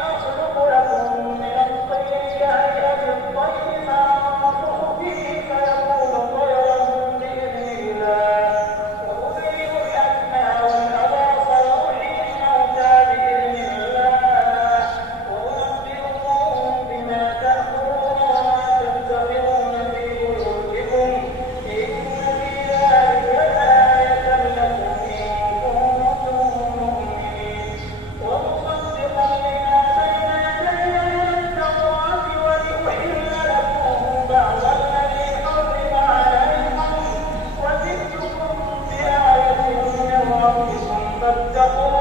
أخلق لكم من الطين كهيئة الطير فأنفخ فيه فيكون طيرا بإذن الله وأبرئ الأكمه والأبرص وأحيي الموتى بإذن الله وأنبئكم بما تأكلون وما تدخرون في بيوتكم إن في ذلك لآية لكم إن كنتم مؤمنين ومصدقا لما بين يدي من التوراة ولأحل لكم بعض الذي حرم عليكم وجئتكم بآية من ربكم فاتقوا